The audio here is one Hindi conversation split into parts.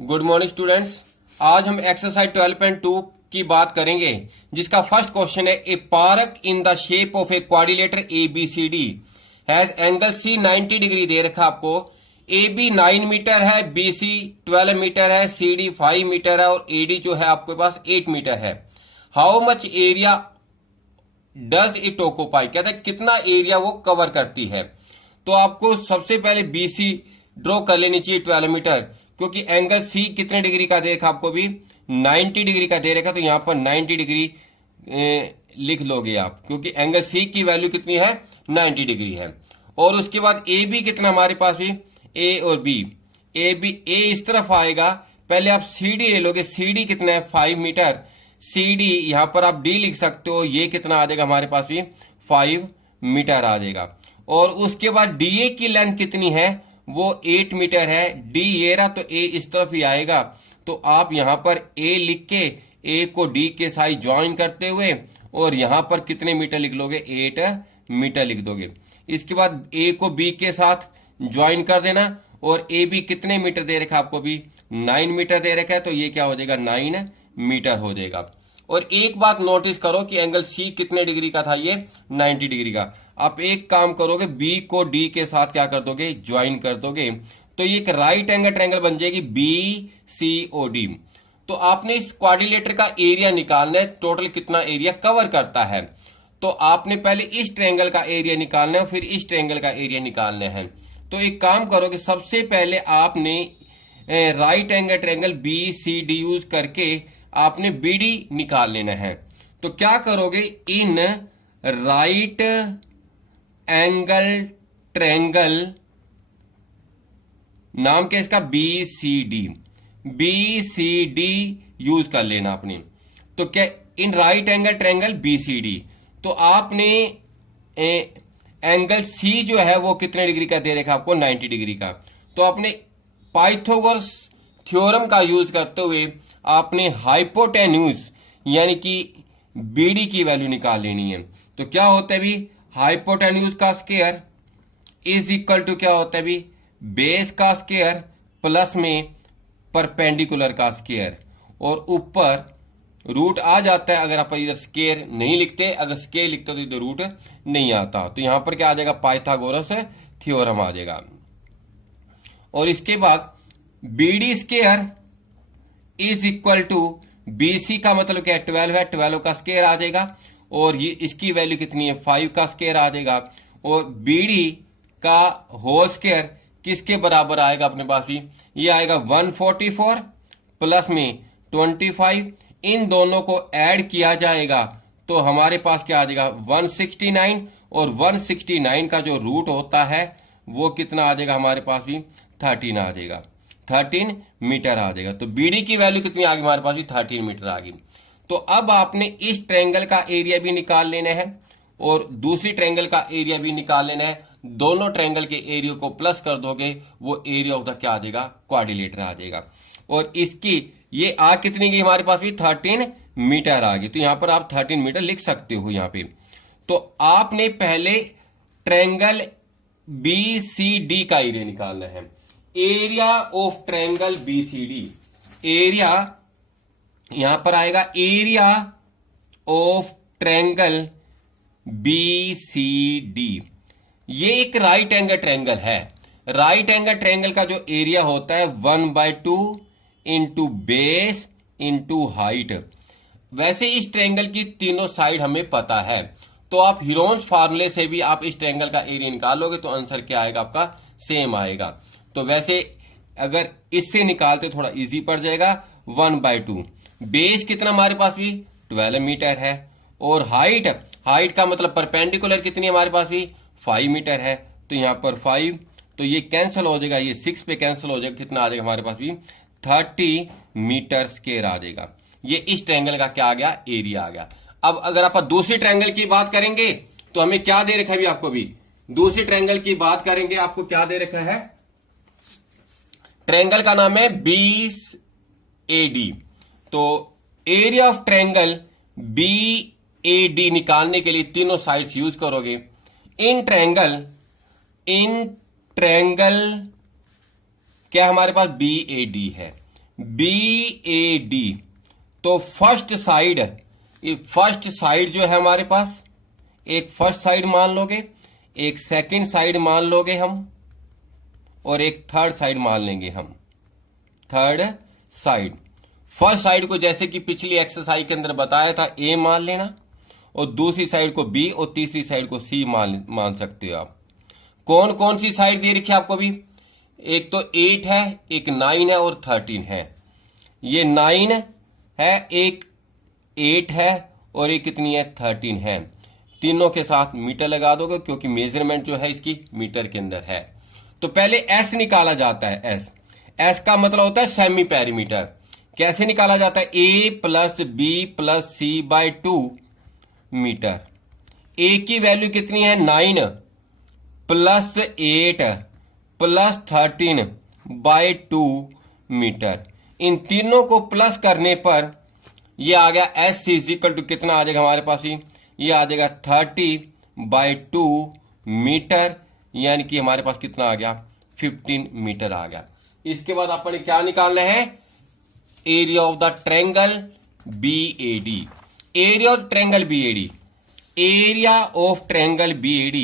Good morning students. आज हम एक्सरसाइज 12.2 की बात करेंगे, जिसका फर्स्ट क्वेश्चन है a park in the shape of a quadrilateral A B C D has angle C 90 degree दे रखा आपको। ए बी 9 मीटर है, बी सी 12 मीटर है, सी डी 5 मीटर है और ए डी जो है आपके पास 8 मीटर है। How much area does it occupy, कहते हैं कितना एरिया वो कवर करती है। तो आपको सबसे पहले बी सी ड्रॉ कर लेनी चाहिए 12 मीटर, क्योंकि एंगल सी कितने डिग्री का दे रखा आपको भी 90 डिग्री का दे रखा, तो यहां पर 90 डिग्री लिख लोगे आप, क्योंकि एंगल सी की वैल्यू कितनी है 90 डिग्री है। और उसके बाद ए बी कितना हमारे पास भी, ए और बी, ए बी ए इस तरफ आएगा। पहले आप सी डी ले लोगे, सी डी कितना है 5 मीटर, सी डी यहां पर आप डी लिख सकते हो, ये कितना आ जाएगा हमारे पास भी 5 मीटर आ जाएगा। और उसके बाद डी ए की लेंथ कितनी है, वो 8 मीटर है। डी ये रहा तो ए इस तरफ ही आएगा, तो आप यहां पर ए लिख के ए को डी के साथ ज्वाइन करते हुए और यहां पर कितने मीटर लिख लोगे 8 मीटर लिख दोगे। इसके बाद ए को बी के साथ ज्वाइन कर देना, और ए बी कितने मीटर दे रखा आपको भी 9 मीटर दे रखा है, तो ये क्या हो जाएगा 9 मीटर हो जाएगा। और एक बात नोटिस करो कि एंगल सी कितने डिग्री का था, ये 90 डिग्री का। आप एक काम करोगे, बी को डी के साथ क्या कर दोगे ज्वाइन कर दोगे, तो ये एक राइट एंगल ट्रायंगल बन जाएगी बी सी ओ डी। तो आपने इस क्वाड्रिलेटर का एरिया निकालना है, टोटल कितना एरिया कवर करता है। तो आपने पहले इस ट्रायंगल का एरिया निकालना है, फिर इस ट्रायंगल का एरिया निकालना है। तो एक काम करोगे, सबसे पहले आपने right angle triangle B C D use करके आपने बी डी निकाल लेना है। तो क्या करोगे, इन राइट एंगल ट्रायंगल, नाम क्या इसका बी सी डी यूज कर लेना आपने। तो क्या in right angle triangle B C D, तो आपने एंगल सी जो है वो कितने डिग्री का दे रखा आपको 90 डिग्री का। तो आपने पाइथागोरस थ्योरम का यूज करते हुए आपने हाइपोटेन्यूज यानी कि बीडी की वैल्यू निकाल लेनी है। तो क्या होता है भी, हाइपोटेन्यूज का स्क्वायर इज इक्वल टू क्या होता है भी, बेस का स्क्वायर प्लस में परपेंडिकुलर का स्क्वायर, और ऊपर रूट आ जाता है। अगर आप इधर स्क्वायर नहीं लिखते, अगर स्क्वायर लिखते तो इधर रूट नहीं आता, तो यहां पर क्या आ जाएगा पाइथागोरस थ्योरम आ जाएगा। और इसके बाद BD square is equal to BC का मतलब क्या है 12 है, 12 का स्क्वायर आ जाएगा, और ये इसकी वैल्यू कितनी है 5 का स्क्वायर आ जाएगा। और बीडी का होल स्क्वायर किसके बराबर आएगा अपने पास भी, ये आएगा 144 प्लस में 25, इन दोनों को ऐड किया जाएगा तो हमारे पास क्या आ जाएगा 169, और 169 का जो रूट होता है वो कितना आ जाएगा हमारे पास भी 13 आ जाएगा, 13 मीटर आ जाएगा। तो बीडी की वैल्यू कितनी आ गई हमारे पास भी 13 मीटर आ गई। तो अब आपने इस ट्रायंगल का एरिया भी निकाल लेना है और दूसरी ट्रायंगल का एरिया भी निकाल लेना है। दोनों ट्रायंगल के एरिया को प्लस कर दोगे, वो एरिया ऑफ द क्या आ जाएगा क्वाड्रिलेटर आ जाएगा। और इसकी ये आ कितनी गई हमारे पास भी 13 मीटर आ गई, तो यहां पर आप 13 मीटर लिख सकते हो यहां पे। तो आपने पहले ट्रायंगल बी सी डी का एरिया निकालना है। Area of triangle B C D, area यहां पर आएगा area of triangle B C D. ये एक राइट एंगल ट्रायंगल है। राइट एंगल ट्रायंगल का जो एरिया होता है 1/2 इंटू बेस इंटू हाइट। वैसे इस ट्रायंगल की तीनों साइड हमें पता है, तो आप हीरोन्स फार्मूले से भी आप इस ट्रायंगल का एरिया निकालोगे तो आंसर क्या आएगा आपका सेम आएगा। तो वैसे अगर इससे निकालते थोड़ा इजी पड़ जाएगा 1/2। बेस कितना हमारे पास भी 12 मीटर है, और हाइट का मतलब परपेंडिकुलर कितनी हमारे पास भी 5 मीटर है, तो यहां पर 5, तो ये कैंसिल हो जाएगा, ये 6 पे कैंसिल हो जाएगा, कितना आ जाएगा हमारे पास भी 30 मीटर स्क्वायर आ जाएगा। ये इस ट्रायंगल का क्या आ गया एरिया आ गया। अब अगर आप दूसरी ट्रायंगल की बात करेंगे तो हमें क्या दे रखा है भी, आपको भी दूसरी ट्रायंगल की बात करेंगे, आपको क्या दे रखा है, ट्रायंगल का नाम है बी ए डी। तो area of triangle B A D निकालने के लिए तीनों साइड्स यूज करोगे। इन ट्रायंगल क्या हमारे पास बी ए डी है, BAD। तो फर्स्ट साइड जो है हमारे पास, एक फर्स्ट साइड मान लोगे, एक सेकंड साइड मान लोगे हम, और एक थर्ड साइड मान लेंगे हम। थर्ड साइड, फर्स्ट साइड को जैसे कि पिछली एक्सरसाइज के अंदर बताया था A मान लेना, और दूसरी साइड को B और तीसरी साइड को C मान सकते हो आप। कौन कौन सी साइड दे रखी है आपको भी? एक तो 8 है, एक 9 है और 13 है। ये 9 है, एक 8 है और एक कितनी है? 13 है। तीनों के साथ मीटर लगा दोगे क्योंकि मेजरमेंट जो है इसकी मीटर के अंदर है। तो पहले S निकाला जाता है। S का मतलब होता है सेमी पेरीमीटर। कैसे निकाला जाता है? A plus B plus C by 2 metre. A की वैल्यू कितनी है? 9 प्लस 8 प्लस 13 बाय 2 मीटर। इन तीनों को प्लस करने पर ये आ गया S इज इक्वल टू कितना आ जाएगा हमारे पास? ये आ जाएगा 30 बाय 2 मीटर, यानी कि हमारे पास कितना आ गया? 15 मीटर आ गया। इसके बाद अपन क्या निकालना है? Area of the triangle BAD। Area of triangle BAD, area of triangle BAD,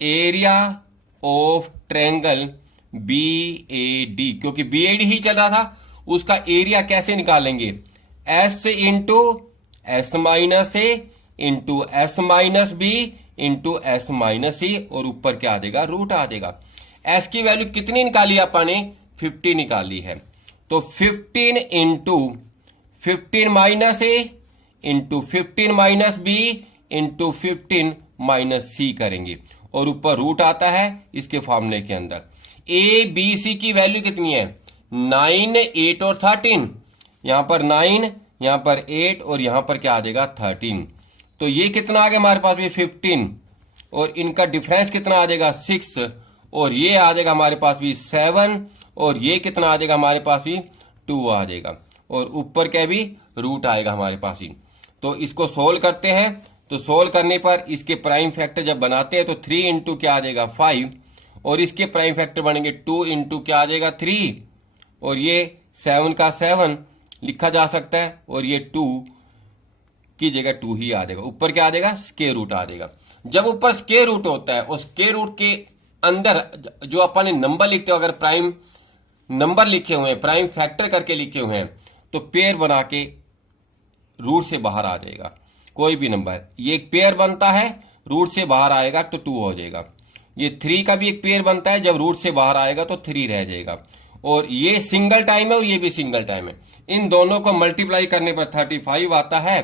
area of triangle BAD, क्योंकि BAD ही चल रहा था, उसका एरिया कैसे निकालेंगे? S into S minus A into S minus B into S minus C, और ऊपर क्या आ जाएगा? रूट आ जाएगा। S की वैल्यू कितनी निकाली अपन ने? 50 निकाली है। तो 15 into 15 minus A into 15 minus B into 15 minus C करेंगे, और ऊपर रूट आता है इसके फॉर्मूले के अंदर। A B C की वैल्यू कितनी है? 9, 8 और 13। यहां पर 9, यहां पर 8 और यहां पर क्या आ जाएगा? 13। तो ये कितना आ गया हमारे पास? भी 15, और इनका डिफरेंस कितना आ जाएगा? 6, और ये आ जाएगा हमारे पास भी 7, और ये कितना आ जाएगा हमारे पास भी? 2 आ जाएगा, और ऊपर क्या भी? रूट आएगा हमारे पास ही। तो इसको सोल्व करते हैं। तो सोल्व करने पर इसके प्राइम फैक्टर जब बनाते हैं तो 3 इंटू क्या आ जाएगा? 5, और इसके प्राइम फैक्टर बनेंगे 2 इंटू क्या आ जाएगा? 3, और ये 7 का 7 लिखा जा सकता है, और ये 2 की जगह 2 ही आ जाएगा। ऊपर क्या आ जाएगा? स्क्वायर रूट आ जाएगा। जब ऊपर स्क्वायर रूट होता है और स्क्वायर रूट के अंदर जो अपन ने नंबर लिखते हो, अगर प्राइम नंबर लिखे हुए हैं, प्राइम फैक्टर करके लिखे हुए हैं, तो पेयर बना के रूट से बाहर आ जाएगा कोई भी नंबर। ये एक पेयर बनता है, रूट से बाहर आएगा तो 2 हो जाएगा। ये 3 का भी एक पेयर बनता है, जब रूट से बाहर आएगा तो 3 रह जाएगा। और ये सिंगल टाइम है और ये भी सिंगल टाइम है। इन दोनों को मल्टीप्लाई करने पर 35 आता है,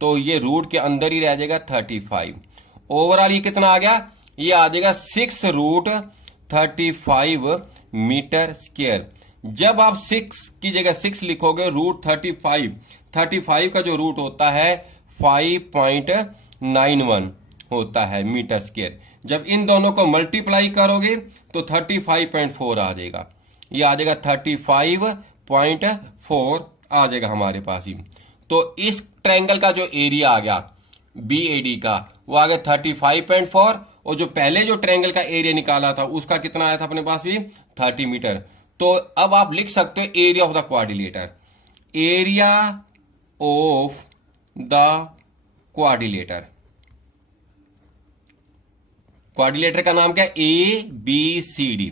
तो ये रूट के अंदर ही रह जाएगा 35। ओवरऑल ये कितना आ गया? ये आ जाएगा 6 रूट 35 मीटर स्क्वायर। जब आप 6 की जगह 6 लिखोगे, रूट 35 का जो रूट होता है 5.91 होता है मीटर स्क्वायर। जब इन दोनों को मल्टीप्लाई करोगे तो 35.4 आ जाएगा। ये आ जाएगा 35.4 आ जाएगा हमारे पास ही। तो इस ट्रायंगल का जो एरिया आ गया BAD का, वो आ गया 35.4, और जो पहले जो ट्रायंगल का एरिया निकाला था उसका कितना आया था अपने पास भी? 30 मीटर। तो अब आप लिख सकते हो area of the quadrilateral. Area of the quadrilateral, quadrilateral का नाम क्या है? ABCD।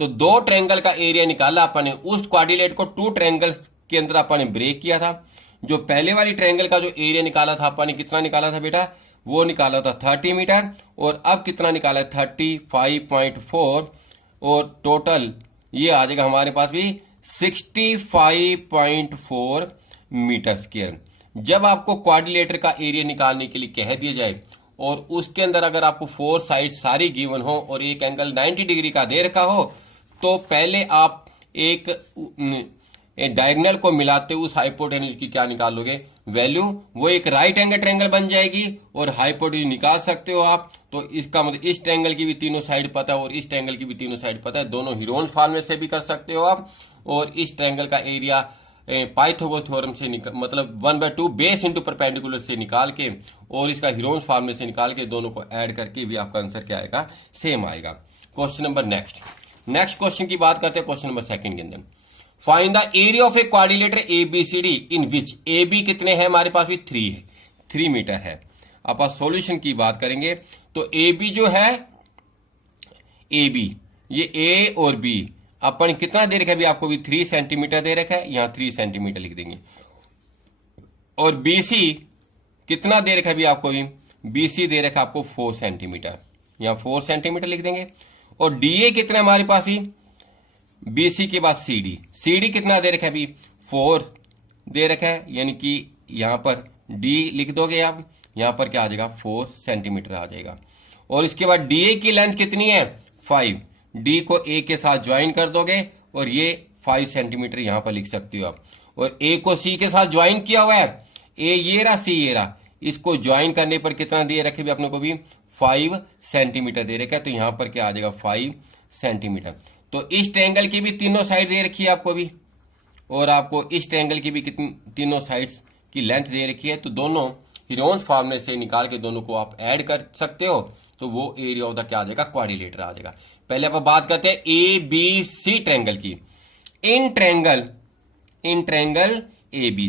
तो 2 ट्रायंगल का एरिया निकाला अपन ने। उस क्वाड्रिलेटर को 2 ट्रायंगल्स के अंदर अपन ने ब्रेक किया था। जो पहले वाली ट्रायंगल का जो एरिया निकाला था अपन ने, कितना निकाला था बेटा? वो निकाला था 30 मीटर, और अब कितना निकाला है? 35.4, और टोटल ये आ जाएगा हमारे पास भी 65.4 मीटर स्क्वायर। जब आपको क्वाड्रिलेटर का एरिया निकालने के लिए कह दिया जाए और उसके अंदर अगर आपको 4 साइड सारी गिवन हो और एक एंगल 90 डिग्री का दे रखा हो, तो पहले आप एक डायगोनल को मिलाते हुए उस हाइपोटेन्यूज की क्या निकालोगे? वैल्यू। वो एक राइट एंगल ट्रायंगल बन जाएगी और हाइपोटेन्यूज निकाल सकते हो आप। तो इसका मतलब इस ट्रायंगल की भी तीनों साइड पता है और इस ट्रायंगल की भी तीनों साइड पता है। दोनों हीरोन फॉर्मूले से भी कर सकते हो आप, और इस ट्रायंगल का एरिया पाइथागोरस थ्योरम से मतलब 1/2 बेस इंटू परपेंडिकुलर से निकाल के, और इसका हीरोन फॉर्मूले से निकाल के, दोनों को ऐड करके भी आपका आंसर क्या आएगा? सेम आएगा। क्वेश्चन नंबर नेक्स्ट क्वेश्चन की बात करते हैं। क्वेश्चन नंबर 2 के अंदर find the area of a quadrilateral A B C D in which A B कितने हैं हमारे पास भी 3 है, 3 मीटर है। अब आप सॉल्यूशन की बात करेंगे तो ए बी जो है, ए बी ये ए और बी अपन कितना दे रखा है, अभी आपको भी 3 सेंटीमीटर दे रखा है, यहां 3 सेंटीमीटर लिख देंगे। और बीसी कितना दे रखा है, अभी आपको भी बीसी दे रखा है आपको 4 सेंटीमीटर, यहां 4 सेंटीमीटर लिख देंगे। और डीए कितना हमारे पास ही, बीसी के बाद सीडी, सीडी कितना दे रखा है अभी 4 दे रखा है, यानी कि यहां पर डी लिख दोगे आप, यहां पर क्या आ जाएगा 4 सेंटीमीटर आ जाएगा। और इसके बाद डीए की लेंथ कितनी है 5, डी को ए के साथ ज्वाइन कर दोगे और ये 5 सेंटीमीटर यहां पर लिख सकते हो आप। और ए को सी के साथ ज्वाइन किया हुआ है, ए ये रहा सी ये रहा, इसको ज्वाइन करने पर कितना दे रखे भी अपने को भी 5 सेंटीमीटर दे रखा है, तो यहां पर क्या आ जाएगा 5 सेंटीमीटर। तो इस ट्रायंगल की भी तीनों साइड दे रखी है आपको भी, और आपको इस ट्रायंगल की भी कितनी तीनों साइड्स की लेंथ दे रखी है। तो दोनों हीरोन्स फार्मूले से निकाल के दोनों को आप ऐड कर सकते हो, तो वो एरिया ऑफ द क्या आ जाएगा क्वाड्रिलेटर आ जाएगा। पहले आप बात करते हैं ए बी सी ट्रायंगल की। In triangle A B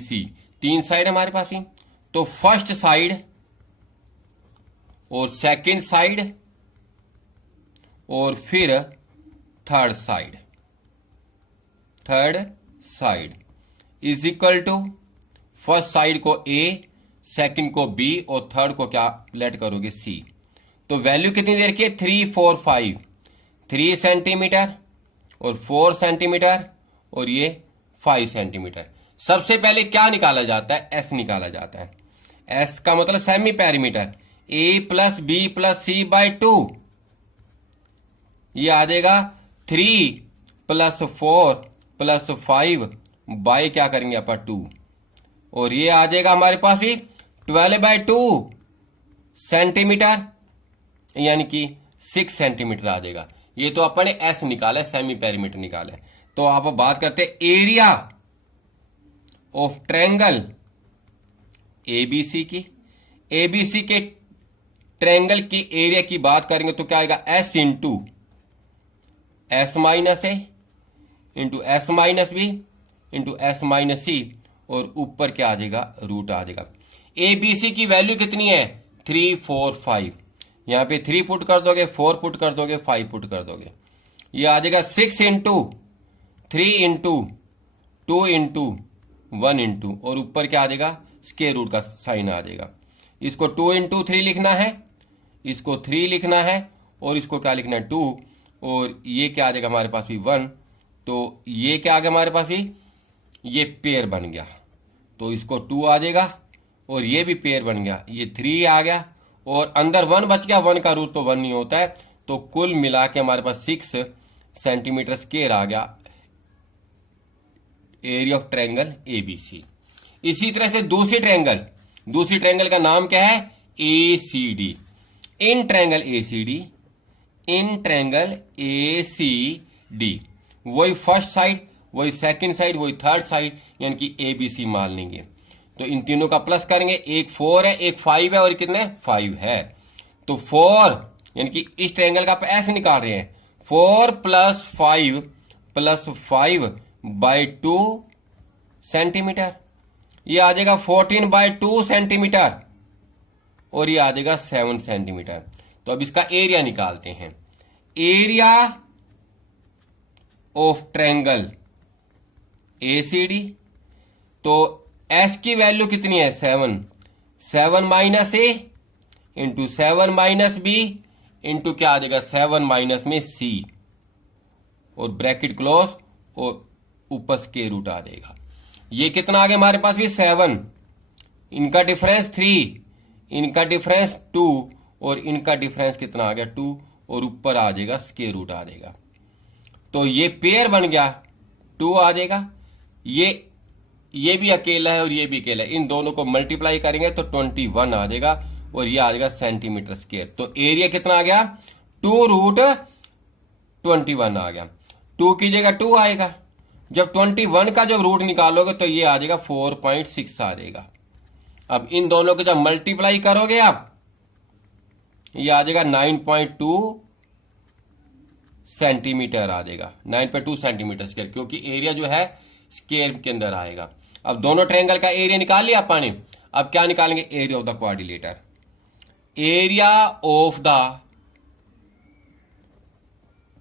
C 3 side हमारे पास ही, तो फर्स्ट साइड और सेकंड साइड और फिर third side is equal to first side को ए, सेकंड को बी और थर्ड को क्या लेट करोगे सी। तो वैल्यू कितनी दे रखी है 3 4 5, 3 सेंटीमीटर और 4 सेंटीमीटर और ये 5 सेंटीमीटर। सबसे पहले क्या निकाला जाता है, एस निकाला जाता है। एस का मतलब semi perimeter, A plus B plus C by 2, ये आ जाएगा 3 प्लस 4 प्लस 5 बाई क्या करेंगे अपन 2, और ये आ जाएगा हमारे पास भी 12/2 सेंटीमीटर, यानी कि 6 सेंटीमीटर आ जाएगा। ये तो अपन ने एस निकाला है, सेमी पेरीमीटर निकाला है। तो आप बात करते हैं एरिया ऑफ ट्रायंगल एबीसी की। एबीसी के ट्रायंगल की एरिया की बात करेंगे तो क्या आएगा s into s minus a into s minus b into s minus c, और ऊपर क्या आ जाएगा रूट आ जाएगा। ए बी सी की वैल्यू कितनी है 3 4 5, यहां पे 3 पुट कर दोगे, 4 पुट कर दोगे, 5 पुट कर दोगे, ये आ जाएगा 6 इंटू 3 इंटू 2 इंटू 1 इंटू, और ऊपर क्या आ जाएगा स्क्वायर रूट का साइन आ जाएगा। इसको 2 इंटू 3 लिखना है, इसको 3 लिखना है, और इसको क्या लिखना है 2, और ये क्या आ जाएगा हमारे पास भी 1। तो ये क्या आ गया हमारे पास भी, ये पेयर बन गया, तो इसको 2 आ जाएगा, और ये भी पेयर बन गया, ये 3 आ गया, और अंदर 1 बच गया, 1 का रूट तो 1 नहीं होता है। तो कुल मिला के हमारे पास 6 सेंटीमीटर स्क्वायर आ गया एरिया ऑफ ट्रायंगल एबीसी। इसी तरह से दूसरी ट्रायंगल का नाम क्या है एसीडी। इन ट्रायंगल एसीडी वही फर्स्ट साइड, वही सेकंड साइड, वही थर्ड साइड, यानी कि एबीसी मान लेंगे। तो इन तीनों का प्लस करेंगे, एक 4 है, एक 5 है, और कितने 5 है। तो 4 यानी कि इस ट्रायंगल का आप ऐसे निकाल रहे हैं 4 प्लस 5 बाई 2 सेंटीमीटर, ये आ जाएगा 14/2 सेंटीमीटर, और ये आ जाएगा 7 सेंटीमीटर। तो अब इसका एरिया निकालते हैं। एरिया ऑफ ट्रायंगल एसीडी, तो एस की वैल्यू कितनी है 7 minus a into 7 minus b into क्या आ जाएगा 7 माइनस में सी, और ब्रैकेट क्लोज, और ऊपर स्क्वायर रूट आ जाएगा। ये कितना आ गया हमारे पास भी 7, इनका डिफरेंस 3, इनका डिफरेंस 2, और इनका डिफरेंस कितना आ गया 2, और ऊपर आ जाएगा स्क्वायर रूट आ जाएगा। तो ये पेयर बन गया 2 आ जाएगा, ये भी अकेला है और ये भी अकेला है, इन दोनों को मल्टीप्लाई करेंगे तो 21 आ जाएगा, और ये आ जाएगा सेंटीमीटर स्क्वायर। तो एरिया कितना आ गया 2√21 आ गया। 2 की जगह 2 आएगा, जब 21 का जब रूट निकालोगे तो ये आ जाएगा 4.6 आ जाएगा। अब इन दोनों को जब मल्टीप्लाई करोगे आप, ये आ जाएगा 9.27 सेंटीमीटर आ जाएगा, 9.2 सेंटीमीटर स्क्वायर, क्योंकि एरिया जो है स्क्वायर के अंदर आएगा। अब दोनों ट्रायंगल का एरिया निकाल लिया अपन ने। अब क्या निकालेंगे? Area of the quadrilateral. Area of the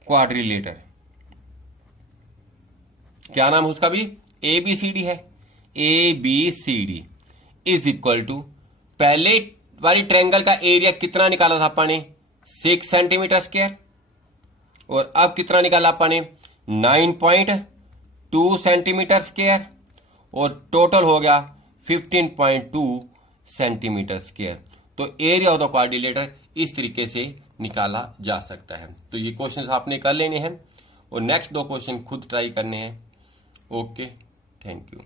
quadrilateral, क्या नाम है उसका भी? ABCD है। ABCD इज इक्वल टू, पहले वाली ट्रायंगल का एरिया कितना निकाला था अपन ने? 6 सेंटीमीटर स्क्वायर। और अब कितना निकाला अपन ने? 9.2 सेंटीमीटर स्क्वायर। और टोटल हो गया 15.2 सेंटीमीटर स्क्वायर। तो एरिया ऑफ द क्वाड्रिलेटर इस तरीके से निकाला जा सकता है। तो ये क्वेश्चन आपने कर लेने हैं और नेक्स्ट 2 क्वेश्चन खुद ट्राई करने हैं। Okay, thank you.